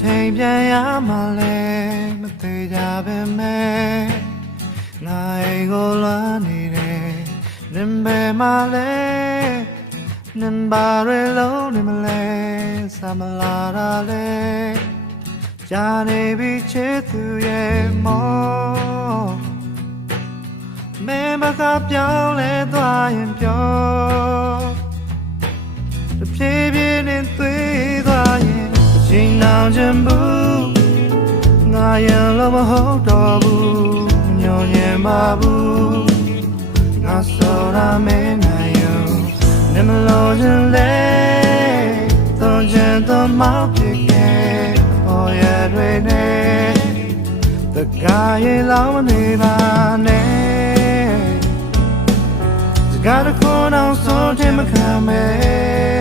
ချိန်ပြန်ရမှလဲမသေးကြပဲမဲ့ငါအိမ်ကိုလွမ်းနေတယ်နင်ဘယ်မှာလဲနင်ဘာတွေလုံးနေမလဲစမလာတာလဲကြာနေပြီချစ်သူရဲ့မောမင်းဘာသာပြောင်းလဲသွားရင်ပြောတဖြည်းဖြည်းနဲ့သွေးသွားရင်အချိန်နောင်ချင်ဘူးငါရင်လို့မဟုတ်တော့ဘူးညွန်ညင်ပါဘူးငါစောရမင်းနိုင်ယူနေမလို့ခြင်းလေတော့ခြင်းတော့မောက်ဖြစ်ခဲ့ဟောရတွေနဲ့တကားရေလောင်းမနေပါနဲ့Got a corner so Jim Camel